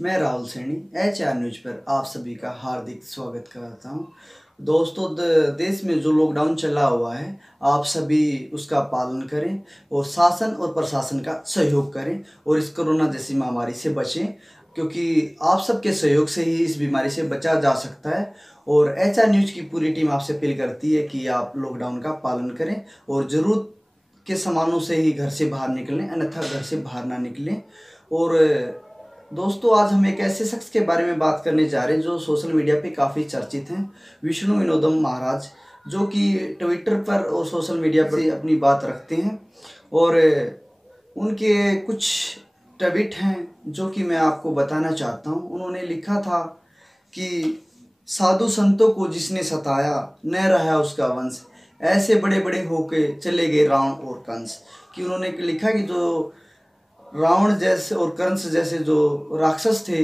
मैं Rahul Saini HR news पर आप सभी का हार्दिक स्वागत करता हूं। दोस्तों, देश में जो लॉकडाउन चला हुआ है, आप सभी उसका पालन करें और शासन और प्रशासन का सहयोग करें और इस कोरोना जैसी महामारी से बचें, क्योंकि आप सबके सहयोग से ही इस बीमारी से बचा जा सकता है। और HR न्यूज की पूरी टीम आपसे अपील करती है कि आप लॉकडाउन का पालन करें और ज़रूरत के सामानों से ही घर से बाहर निकलें, अन्यथा घर से बाहर ना निकलें। और दोस्तों, आज हम एक ऐसे शख्स के बारे में बात करने जा रहे हैं जो सोशल मीडिया पे काफ़ी चर्चित हैं, विष्णु विनोदम महाराज, जो कि ट्विटर पर और सोशल मीडिया पर अपनी बात रखते हैं। और उनके कुछ ट्वीट हैं जो कि मैं आपको बताना चाहता हूं। उन्होंने लिखा था कि साधु संतों को जिसने सताया, न रहा उसका वंश, ऐसे बड़े बड़े होके चले गए रावण और कंस। कि उन्होंने लिखा कि जो रावण जैसे और कंस जैसे जो राक्षस थे,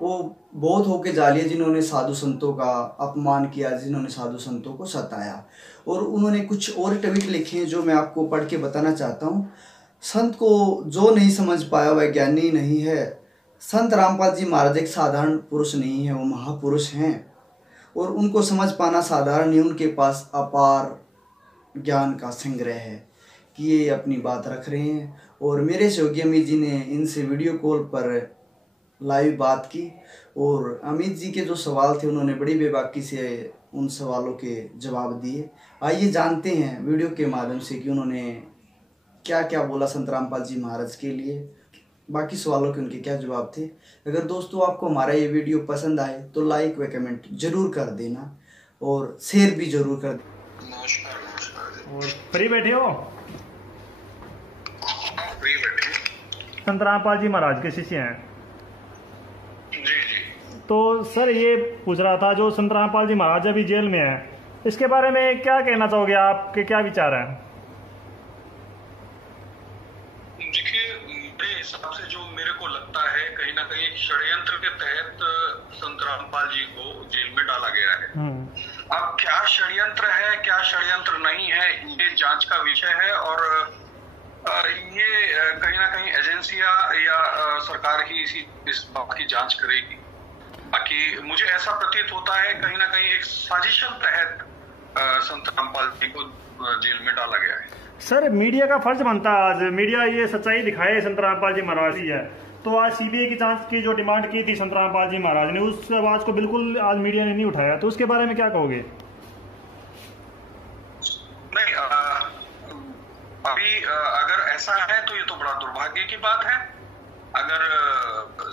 वो बहुत होके जा लिए जिन्होंने साधु संतों का अपमान किया, जिन्होंने साधु संतों को सताया। और उन्होंने कुछ और ट्वीट लिखे हैं जो मैं आपको पढ़ के बताना चाहता हूँ। संत को जो नहीं समझ पाया वह ज्ञानी नहीं है। संत रामपाल जी महाराज एक साधारण पुरुष नहीं है, वो महापुरुष हैं और उनको समझ पाना साधारण नहीं, उनके पास अपार ज्ञान का संग्रह है। कि ये अपनी बात रख रहे हैं। और मेरे सहयोगी अमित जी ने इनसे वीडियो कॉल पर लाइव बात की और अमित जी के जो सवाल थे उन्होंने बड़ी बेबाकी से उन सवालों के जवाब दिए। आइए जानते हैं वीडियो के माध्यम से कि उन्होंने क्या क्या बोला संत रामपाल जी महाराज के लिए, बाकी सवालों के उनके क्या जवाब थे। अगर दोस्तों आपको हमारा ये वीडियो पसंद आए तो लाइक व कमेंट जरूर कर देना और शेयर भी जरूर कर देना। नमस्कार। और फ्री बैठे हो? फ्री बैठे। संत रामपाल जी महाराज के शिष्य हैं। जी। तो सर ये पूछ रहा था, जो संत रामपाल जी महाराज अभी जेल में है, इसके बारे में क्या कहना चाहोगे? आपके क्या विचार हैं? हिसाब से जो मेरे को लगता है, कहीं ना कहीं एक षड्यंत्र के तहत संत रामपाल जी को जेल में डाला गया है। अब क्या षड्यंत्र है, क्या षड्यंत्र नहीं है, ये जांच का विषय है। और ये कहीं ना कहीं एजेंसियां या सरकार ही इस बात की जांच करेगी। बाकी मुझे ऐसा प्रतीत होता है कहीं ना कहीं एक साजिशन तहत संत रामपाल जी को जेल में डाला गया है। सर मीडिया का फर्ज बनता है, आज मीडिया ये सच्चाई दिखाए संत रामपाल जी महाराज ही है। तो आज CBI की जांच की जो डिमांड की थी संत रामपाल जी महाराज ने, उस आवाज को बिल्कुल आज मीडिया ने नहीं उठाया। तो उसके बारे में क्या कहोगे? नहीं, अभी अगर ऐसा है तो ये तो बड़ा दुर्भाग्य की बात है। अगर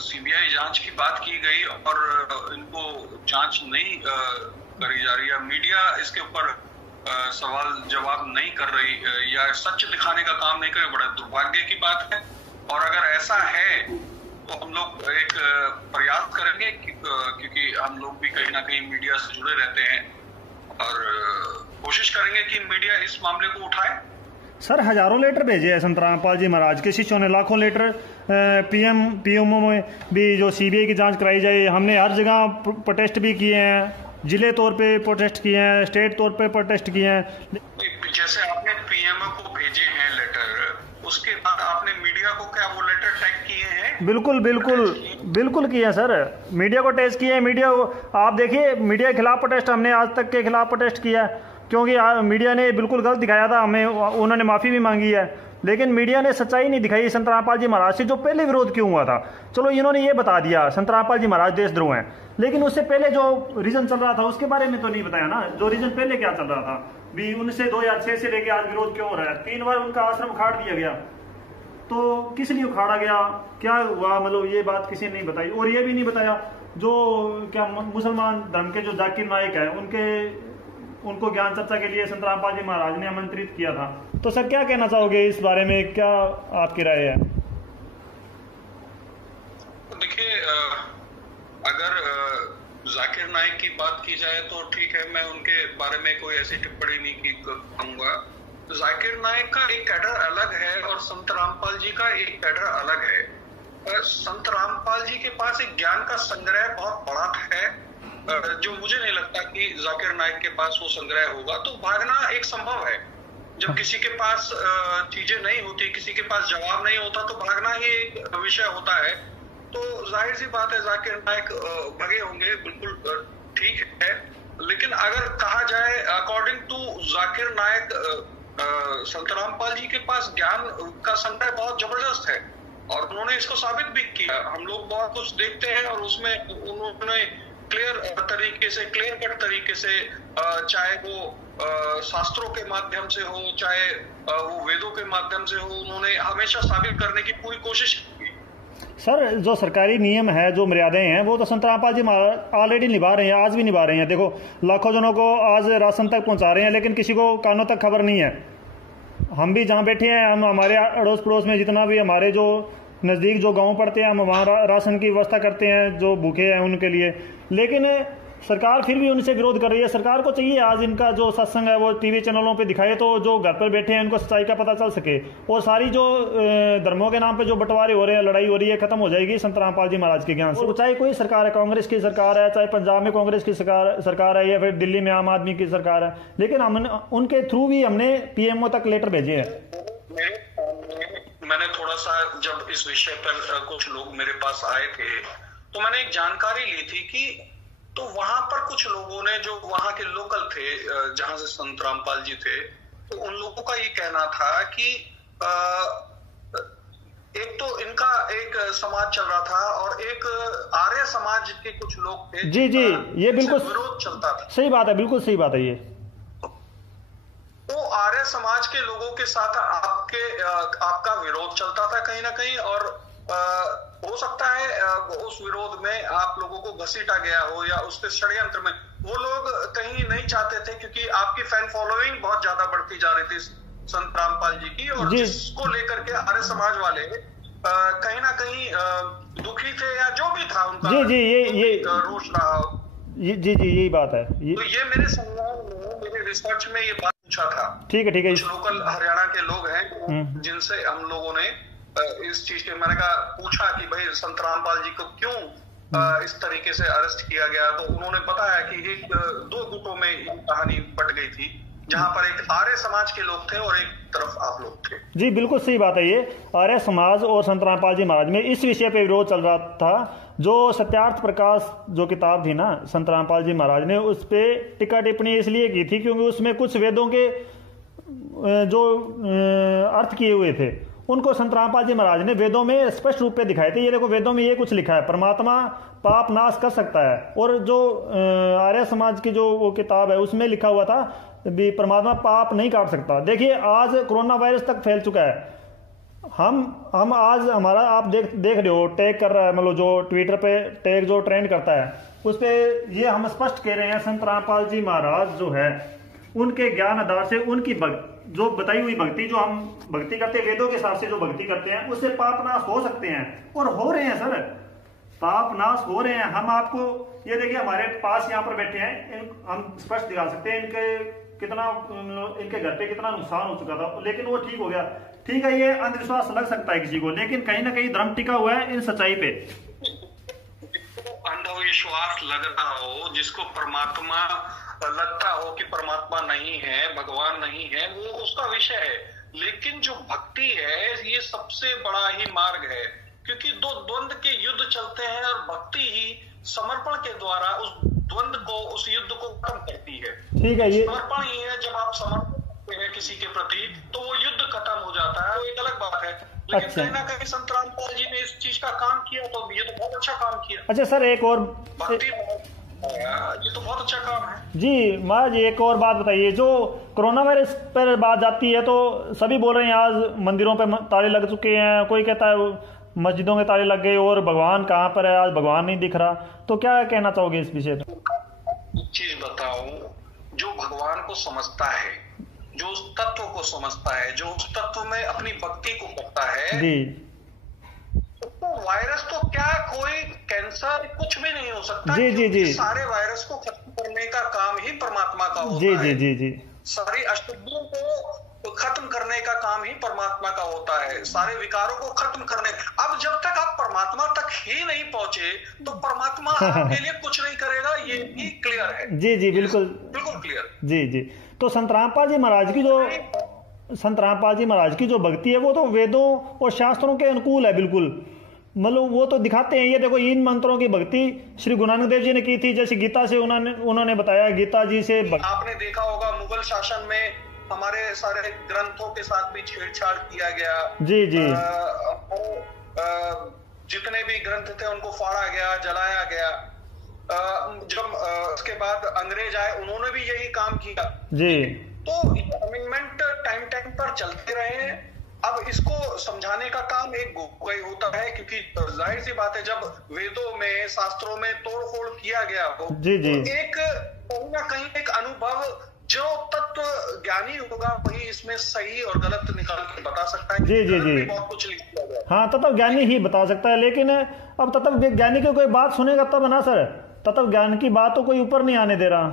CBI जांच की बात की गई और इनको जांच नहीं करी जा रही है, मीडिया इसके ऊपर सवाल जवाब नहीं कर रही या सच दिखाने का काम नहीं कर रही, बड़ा दुर्भाग्य की बात है। और अगर ऐसा है तो हम लोग एक प्रयास करेंगे क्योंकि हम लोग भी कहीं ना कहीं मीडिया से जुड़े रहते हैं और कोशिश करेंगे कि मीडिया इस मामले को उठाए। सर हजारों लेटर भेजे हैं संत रामपाल जी महाराज के शिष्यों ने, लाखों लेटर PMO में भी जो CBI की जांच कराई जाए। हमने हर जगह प्रोटेस्ट भी किए हैं, जिले तौर पे प्रोटेस्ट किए हैं, स्टेट तौर पे प्रोटेस्ट किए हैं। जैसे आपने PMO को भेजे हैं लेटर, उसके बाद आपने मीडिया को क्या वो लेटर टैग किए हैं? बिल्कुल किए हैं सर, मीडिया को टैग किए हैं। मीडिया को आप देखिए, मीडिया के खिलाफ प्रोटेस्ट हमने आज तक के खिलाफ प्रोटेस्ट किया है, क्योंकि मीडिया ने बिल्कुल गलत दिखाया था हमें, उन्होंने माफ़ी भी मांगी है। लेकिन मीडिया ने सच्चाई नहीं दिखाई संत रामपाल जी महाराज से, जो पहले विरोध क्यों हुआ था। चलो इन्होंने ये बता दिया संत रामपाल जी महाराज देशद्रोह हैं, लेकिन उससे पहले जो रीजन चल रहा था उसके बारे में तो नहीं बताया ना। जो रीजन पहले क्या चल रहा था भी, उनसे 2006 से लेके आज विरोध क्यों हो रहा है। 3 बार उनका आश्रम उखाड़ दिया गया, तो किस लिए उखाड़ा गया, क्या हुआ, मतलब ये बात किसी ने नहीं बताई। और ये भी नहीं बताया जो क्या मुसलमान धर्म के जो जाकिर नाइक है, उनको ज्ञान चर्चा के लिए संत रामपाल जी महाराज ने आमंत्रित किया था। तो सर क्या कहना चाहोगे इस बारे में, क्या आपकी राय है? देखिए, अगर जाकिर नाइक की बात की जाए तो ठीक है, मैं उनके बारे में कोई ऐसी टिप्पणी नहीं करूंगा। जाकिर नाइक का एक कैडर अलग है और संत रामपाल जी का एक कैडर अलग है। संत रामपाल जी के पास एक ज्ञान का संग्रह बहुत बड़ा है, जो मुझे नहीं लगता कि जाकिर नाइक के पास वो संग्रह होगा। तो भागना एक संभव है। जब किसी के पास चीजें नहीं होती, किसी के पास जवाब नहीं होता, तो भागना ही एक विषय होता है। तो जाहिर सी बात है जाकिर नाइक भगे होंगे, बिल्कुल ठीक है। लेकिन अगर कहा जाए अकॉर्डिंग टू जाकिर नाइक, संत रामपाल जी के पास ज्ञान का संग्रह बहुत जबरदस्त है और उन्होंने इसको साबित भी किया। हम लोग बहुत कुछ देखते हैं और उसमें उन्होंने क्लियर कट तरीके से चाहे वो शास्त्रों के माध्यम से हो, चाहे वो वेदों के माध्यम से हो, उन्होंने हमेशा साबित करने की पूरी कोशिश की। सर जो सरकारी नियम है, जो मर्यादाएं हैं, वो तो संत रामपाल जी ऑलरेडी निभा रहे हैं, आज भी निभा रहे हैं। देखो लाखों जनों को आज राशन तक पहुंचा रहे हैं, लेकिन किसी को कानों तक खबर नहीं है। हम भी जहाँ बैठे हैं, हम हमारे अड़ोस पड़ोस में जितना भी हमारे जो नज़दीक जो गांव पड़ते हैं, हम वहाँ राशन की व्यवस्था करते हैं जो भूखे हैं उनके लिए, लेकिन सरकार फिर भी उनसे विरोध कर रही है। सरकार को चाहिए आज इनका जो सत्संग है वो टीवी चैनलों पे दिखाए, तो जो घर पर बैठे हैं उनको सच्चाई का पता चल सके और सारी जो धर्मों के नाम पे जो बंटवारे हो रहे हैं, लड़ाई हो रही है, खत्म हो जाएगी संत रामपाल जी महाराज के ज्ञान से। चाहे कोई सरकार है, कांग्रेस की सरकार है, चाहे पंजाब में कांग्रेस की सरकार है या फिर दिल्ली में आम आदमी की सरकार है, लेकिन हम उनके थ्रू भी हमने पीएमओ तक लेटर भेजे हैं। मैंने थोड़ा सा जब इस विषय पर कुछ लोग मेरे पास आए थे तो मैंने एक जानकारी ली थी कि तो वहां पर कुछ लोगों ने, जो वहां के लोकल थे जहां से संत रामपाल जी थे, तो उन लोगों का ये कहना था कि एक तो इनका एक समाज चल रहा था और एक आर्य समाज के कुछ लोग थे। जी जी, ये बिल्कुल विरोध चलता था। सही बात है, बिल्कुल सही बात है। ये तो आर्य समाज के लोगों के साथ आपका विरोध चलता था कहीं ना कहीं, और हो सकता है उस विरोध में आप लोगों को घसीटा गया हो या उसके षड्यंत्र में वो लोग कहीं नहीं चाहते थे, क्योंकि आपकी फैन फॉलोइंग बहुत ज्यादा बढ़ती जा रही थी संत रामपाल जी की, और जिसको लेकर के आर्य समाज वाले कहीं ना कहीं दुखी थे या जो भी था उनका ये रोष रहा। जी यही बात है। तो ये मेरे संज्ञान में, मेरे रिसर्च में ये बात पूछा था। ठीक है। कुछ लोकल हरियाणा के लोग हैं जिनसे हम लोगों ने इस चीज के, मैंने कहा पूछा कि भाई संत रामपाल जी को क्यों इस तरीके से अरेस्ट किया गया, तो उन्होंने बताया कि एक दो गुटों में ये कहानी बट गई थी, जहां पर एक आर्य समाज के लोग थे और एक तरफ आप लोग थे। जी बिल्कुल सही बात है। ये आर्य समाज और संत रामपाल जी महाराज में इस विषय पे विरोध चल रहा था। जो सत्यार्थ प्रकाश जो किताब थी ना संत रामपाल जी महाराज ने, उस पे टिक्का टिप्पणी इसलिए की थी क्योंकि उसमें कुछ वेदों के जो अर्थ किए हुए थे उनको संत रामपाल जी महाराज ने वेदों में स्पष्ट रूप पे दिखाए थे। ये देखो वेदों में ये कुछ लिखा है, परमात्मा पाप नाश कर सकता है, और जो आर्य समाज की जो वो किताब है उसमें लिखा हुआ था भी परमात्मा पाप नहीं काट सकता। देखिए आज कोरोना वायरस तक फैल चुका है। हम आज हमारा आप देख रहे हो टैग कर रहा है, मतलब जो ट्विटर पे टैग जो ट्रेंड करता है उस पे ये हम स्पष्ट कह रहे हैं संत रामपाल जी महाराज जो है उनके ज्ञान आधार से उनकी जो बताई हुई भक्ति, जो हम भक्ति करते हैं वेदों के हिसाब से जो भक्ति करते हैं, उससे पाप नाश हो सकते हैं और हो रहे हैं सर, पाप नाश हो रहे हैं। हम आपको ये देखिए हमारे पास यहाँ पर बैठे हैं, हम स्पष्ट दिखा सकते हैं इनके घर पे कितना नुकसान हो चुका था, लेकिन वो ठीक हो गया। ठीक है, ये अंधविश्वास लग सकता है किसी को, लेकिन कहीं ना कहीं धर्म टिका हुआ है इन सच्चाई पे। अंधविश्वास लग रहा हो, जिसको परमात्मा लगता हो कि परमात्मा नहीं है, भगवान नहीं है, वो उसका विषय है। लेकिन जो भक्ति है ये सबसे बड़ा ही मार्ग है, क्योंकि दो द्वंद के युद्ध चलते हैं और भक्ति ही समर्पण के द्वारा उस द्वंद को, उस युद्ध को खत्म करती है। ठीक है, ये समर्पण ही है। जब आप समर्पण करते हैं किसी के प्रति तो वो युद्ध खत्म हो जाता है, वो एक अलग बात है। लेकिन कहीं ना कहीं संत रामपाल जी ने इस चीज का काम किया, तो ये तो बहुत अच्छा काम किया। अच्छा सर, एक और भक्ति, ये तो बहुत अच्छा काम है जी। महाराज एक और बात बताइए, जो कोरोना वायरस पर बात जाती है तो सभी बोल रहे हैं आज मंदिरों पे ताले लग चुके हैं, कोई कहता है मस्जिदों के ताले लग गए और भगवान कहाँ पर है, आज भगवान नहीं दिख रहा, तो क्या कहना चाहोगे इस विषय पे? एक चीज बताऊं, जो भगवान को समझता है, जो उस तत्व को समझता है, जो उस तत्व में अपनी भक्ति को करता है जी, तो वायरस तो क्या, कोई कैंसर कुछ भी नहीं हो सकता। जी। सारे वायरस को खत्म करने का काम ही परमात्मा का होता है। जी। सारी अशुद्धियों को खत्म करने का काम ही परमात्मा का होता है, सारे विकारों को खत्म करने। अब जब तक आप परमात्मा तक ही नहीं पहुंचे तो परमात्मा आपके लिए कुछ नहीं करेगा, ये भी क्लियर है। जी बिल्कुल क्लियर। जी। तो संत रामपाल जी महाराज की जो भक्ति है वो तो वेदों और शास्त्रों के अनुकूल है बिल्कुल, मतलब वो तो दिखाते हैं। ये देखो इन मंत्रों की भक्ति श्री गुरु नानक देव जी ने की थी, जैसे गीता से उन्होंने बताया, गीता जी से आपने देखा होगा मुगल शासन में हमारे सारे ग्रंथों के साथ भी छेड़छाड़ किया गया। जी जी। जितने भी ग्रंथ थे उनको फाड़ा गया, जलाया गया। जब उसके बाद अंग्रेज आए, उन्होंने भी यही काम किया जी। तो अमेंडमेंट टाइम टाइम पर चलते रहे हैं। अब इसको समझाने का काम एक कोई होता है, क्योंकि जाहिर सी बात है जब वेदों में शास्त्रों में तोड़फोड़ किया गया हो जी जी, तो एक कहीं ना कहीं एक अनुभव जो तत्व ज्ञानी होगा वही इसमें सही और गलत निकाल के बता सकता है। जी जी जी, बहुत कुछ लिख दिया गया। हाँ, तत्व ज्ञानी ही बता सकता है। लेकिन अब तत्व ज्ञानी की कोई बात सुनेगा तब ना सर, तत्व ज्ञान की बात तो कोई ऊपर नहीं आने दे रहा।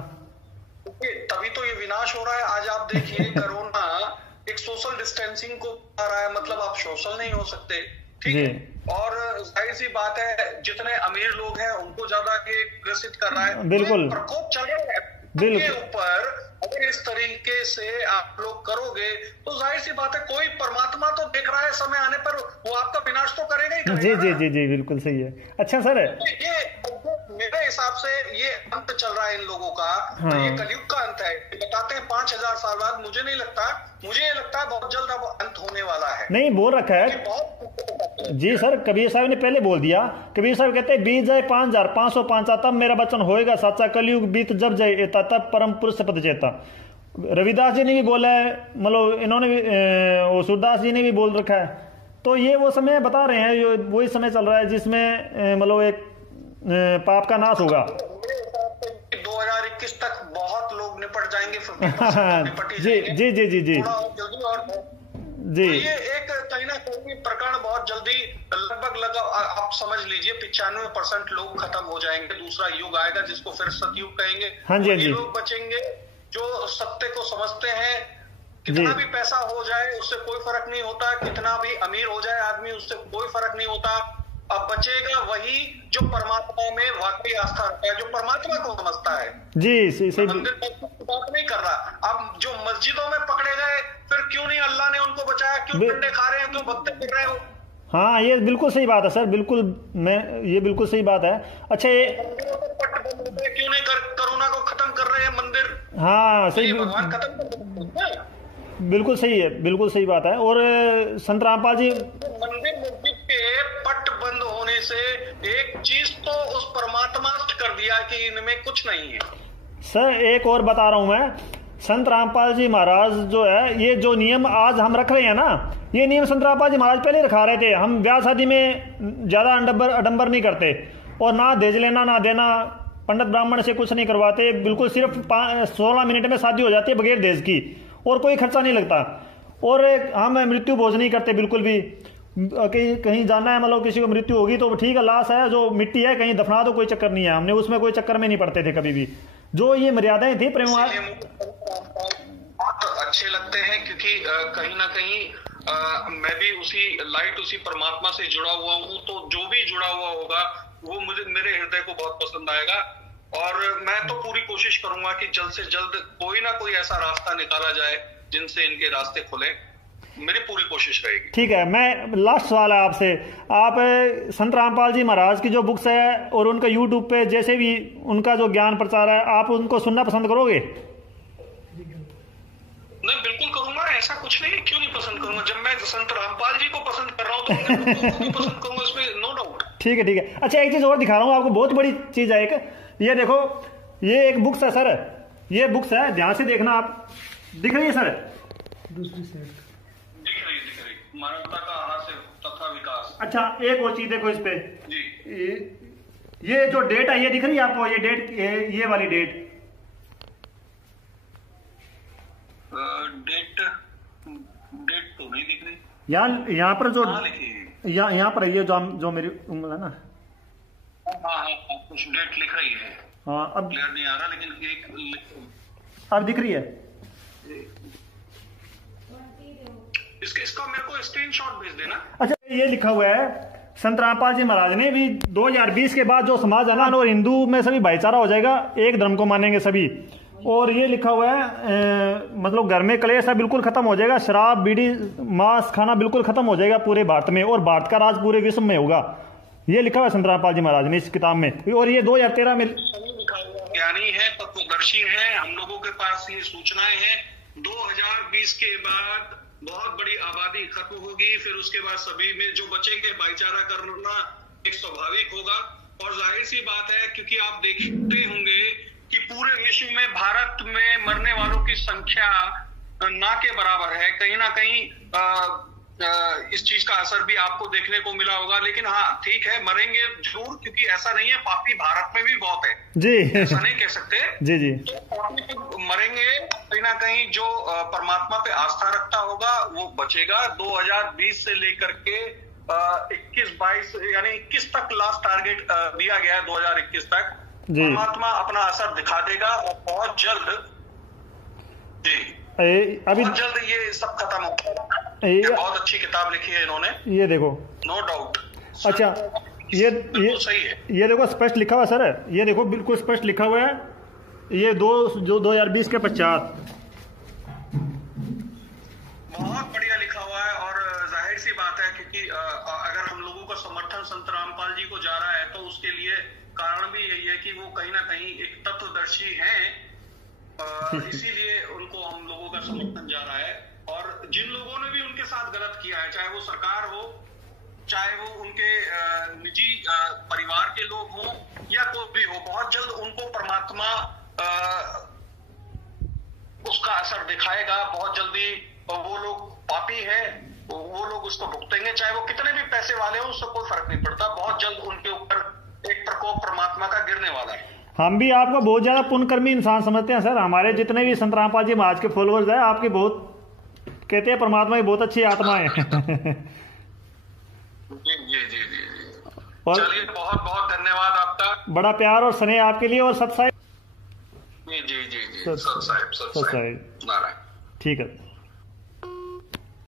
तभी तो ये विनाश हो रहा है। आज आप देखिए कोरोना एक सोशल डिस्टेंसिंग को आ रहा है, मतलब आप सोशल नहीं हो सकते, ठीक है। और जाहिर सी बात है जितने अमीर लोग हैं उनको ज्यादा ये ग्रसित कर रहा है। बिल्कुल, प्रकोप चल रहा है के ऊपर। अगर इस तरीके से आप लोग करोगे तो जाहिर सी बात है कोई परमात्मा तो देख रहा है, समय आने पर वो आपका विनाश तो करेगा ही करेगा। जी जी जी जी, बिल्कुल सही है। अच्छा सर, ये मेरे हिसाब से ये अंत चल रहा है इन लोगों का। हाँ। तो ये कलयुग का अंत है। बताते हैं 5000 साल बाद, मुझे नहीं लगता, मुझे ये लगता है बहुत जल्द अब अंत होने वाला है। नहीं बोल रखा है जी सर, कबीर साहब ने पहले बोल दिया। कबीर साहब कहते हैं बीत जाए 5505 तब मेरा वचन होएगा साचा, कलयुग बीत जब जाए तब परम पुरुष पद चेता। रविदास जी ने भी बोला है, मतलब इन्होंने भी, वो सूरदास जी ने भी बोल रखा है। तो ये वो समय बता रहे हैं, वही समय चल रहा है जिसमें मतलब एक पाप का नाश होगा। 2021 तक बहुत लोग निपट जाएंगे। जी जी जी जी जी जी। तो ये एक कहीं ना कहीं प्रकरण बहुत जल्दी लगभग आप समझ लीजिए 95% लोग खत्म हो जाएंगे। दूसरा युग आएगा जिसको फिर सतयुग कहेंगे। हाँ जी, हाँ जी। लोग बचेंगे जो सत्य को समझते हैं। कितना भी पैसा हो जाए उससे कोई फर्क नहीं होता, कितना भी अमीर हो जाए आदमी उससे कोई फर्क नहीं होता। अब बचेगा वही जो परमात्मा में वाकई आस्था रखता है, जो परमात्मा को समझता है। जी सही। मंदिर की बात नहीं कर रहा। अब जो मस्जिदों में पकड़े गए, फिर क्यों नहीं अल्लाह ने उनको बचाया? क्यों डंडे खा रहे हैं, क्यों भक्ति कर रहे हो? हाँ, ये बिल्कुल सही बात है सर, बिल्कुल ये बिल्कुल सही बात है। अच्छा, ये क्यों नहीं कोरोना को खत्म कर रहे हैं मंदिर? हाँ सही, भगवान खत्म कर, बिल्कुल सही है, बिल्कुल सही बात है। और संत रामपाल जी, मंदिर मस्जिद के पट बंद होने से एक चीज तो उस परमात्मा कर दिया कि इनमें कुछ नहीं है। सर एक और बता रहा हूं मैं, संत रामपाल जी महाराज जो है, ये जो नियम आज हम रख रहे हैं ना, ये नियम संत रामपाल जी महाराज पहले रखा रहे थे। हम ब्याह शादी में ज्यादा अडंबर नहीं करते, और ना दहेज लेना ना देना, पंडित ब्राह्मण से कुछ नहीं करवाते। बिल्कुल सिर्फ 16 मिनट में शादी हो जाती है बगैर दहेज की, और कोई खर्चा नहीं लगता। और हम मृत्यु भोज नहीं करते बिल्कुल भी। कहीं जाना है, मतलब किसी को मृत्यु होगी तो ठीक है, लाश है जो मिट्टी है कहीं दफना दो, कोई चक्कर नहीं है। हमने उसमें कोई चक्कर में नहीं पड़ते थे कभी भी। जो ये मर्यादाएं थी प्रेम बहुत अच्छे लगते हैं, क्योंकि कहीं ना कहीं मैं भी उसी लाइट, उसी परमात्मा से जुड़ा हुआ हूँ। तो जो भी जुड़ा हुआ होगा वो मेरे हृदय को बहुत पसंद आएगा। और मैं तो पूरी कोशिश करूंगा कि जल्द से जल्द कोई ना कोई ऐसा रास्ता निकाला जाए जिनसे इनके रास्ते खुले। मेरी पूरी कोशिश रहेगी। ठीक है, मैं लास्ट सवाल है आपसे। आप संत रामपाल जी महाराज की जो बुक्स है और उनका यूट्यूब पे जैसे भी उनका जो ज्ञान प्रचार है, आप उनको सुनना पसंद करोगे? नहीं, बिल्कुल करूंगा। ऐसा कुछ नहीं, क्यों नहीं पसंद करूंगा? जब मैं संत रामपाल जी को पसंद कर रहा हूँ तो मैं पसंद करूंगा, इसमें नो डाउट। ठीक है ठीक है। अच्छा, एक चीज और दिखा रहा हूँ आपको, बहुत बड़ी चीज है एक। ये देखो, ये एक बुक्स है सर, ये बुक्स है, ध्यान से देखना आप। दिख रही है सर? दूसरी साइड दिख रही। मानवता का हास्य तथा विकास। अच्छा, एक और चीज देखो इस पे जी। ये जो डेट है, ये दिख रही है आपको? ये डेट, ये वाली डेट, डेट तो नहीं दिख रही। यहाँ पर जो यहाँ पर ये जो मेरी उंगल है ना, हाँ, कुछ डेट लिख रही है। हाँ, अब क्लियर नहीं आ रहा, लेकिन अब दिख रही है। इसका मेरे को स्क्रीनशॉट भेज देना। अच्छा, ये लिखा हुआ है, संत रामपाल जी महाराज ने भी 2020 के बाद जो समाज है ना, और हिंदू में सभी भाईचारा हो जाएगा, एक धर्म को मानेंगे सभी। और ये लिखा हुआ है, मतलब घर में कलेश बिल्कुल खत्म हो जाएगा, शराब बीड़ी मांस खाना बिल्कुल खत्म हो जाएगा पूरे भारत में, और भारत का राज पूरे विश्व में होगा। ये लिखा हुआ है संत रामपाल जी महाराज ने इस किताब में, और ये 2013 में। ज्ञानी है, तत्वदर्शी है, हम लोगों के पास ये सूचनाएं हैं। 2020 के बाद बहुत बड़ी आबादी खत्म होगी, फिर उसके बाद सभी में जो बचेंगे भाईचारा करना एक स्वाभाविक होगा। और जाहिर सी बात है, क्योंकि आप देखते होंगे कि पूरे विश्व में भारत में मरने वालों की संख्या ना के बराबर है। कहीं ना कहीं इस चीज का असर भी आपको देखने को मिला होगा। लेकिन हाँ, ठीक है, मरेंगे जरूर, क्योंकि ऐसा नहीं है, पापी भारत में भी बहुत है जी, ऐसा नहीं कह सकते जी जी। तो मरेंगे, कहीं ना कहीं जो परमात्मा पे आस्था रखता होगा वो बचेगा। 2020 से लेकर के 21-22 यानी 21 तक लास्ट टारगेट दिया गया है, 2021 तक परमात्मा अपना असर दिखा देगा और बहुत जल्द जी अभी बहुत जल्द ये सब खत्म होगा। बहुत अच्छी किताब लिखी है इन्होंने, ये देखो, नो डाउट। अच्छा, ये सही है, ये देखो स्पष्ट लिखा हुआ सर, ये देखो बिल्कुल स्पष्ट लिखा हुआ है, ये 2020 के पश्चात बहुत बढ़िया लिखा हुआ है। और जाहिर सी बात है, क्योंकि अगर हम लोगों का समर्थन संत रामपाल जी को जा रहा है तो उसके लिए कारण भी यही है कि वो कहीं ना कहीं एक तत्वदर्शी हैं, इसीलिए उनको हम लोगों का समर्थन जा रहा है। और जिन लोगों ने भी उनके साथ गलत किया है, चाहे वो सरकार हो, चाहे वो उनके निजी परिवार के लोग हों या कोई भी हो, बहुत जल्द उनको परमात्मा उसका असर दिखाएगा। बहुत जल्दी वो लोग पापी है, वो लोग उसको भुगतेंगे, चाहे वो कितने भी पैसे वाले हो, उससे कोई फर्क नहीं पड़ता। बहुत जल्द उनके ऊपर एक प्रकोप परमात्मा का गिरने वाला है। हम भी आपको बहुत ज्यादा पुण्यकर्मी इंसान समझते हैं सर। हमारे जितने भी संत रामपाल जी महाराज के फॉलोअर्स हैं, आपकी बहुत कहते हैं परमात्मा की बहुत अच्छी आत्मा है। जी जी जी जी। और चलिए, बहुत बहुत धन्यवाद आपका, बड़ा प्यार और स्नेह आपके लिए। और सत साहिब जी जी जी जी, सत साहिब, नारायण, ठीक है।